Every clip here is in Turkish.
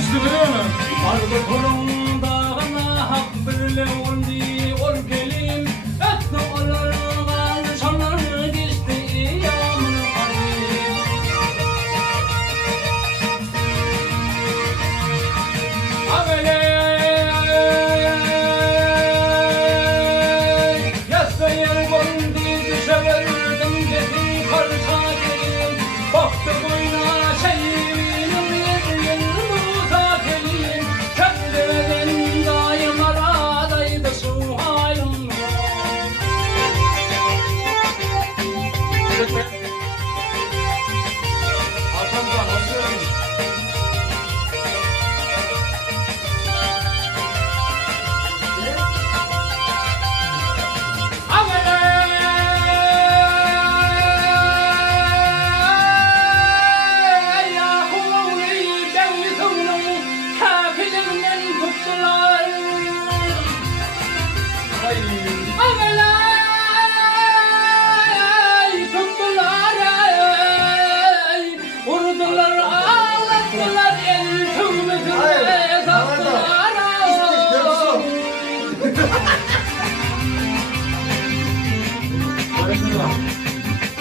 düştü biliyor musun? Ardı kolumdağına hak birle oldu ol gelin. Etli olargan çalar geçti yağmur kadim. Avele yasta yer kondu düşeverdim dedi karta gelin. Baktı boyuna şeyinim yerin muta gelin. Kendimden daim aradaydı su halim. Arkamdan asıyorum.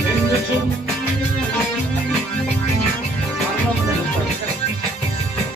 Benim de çok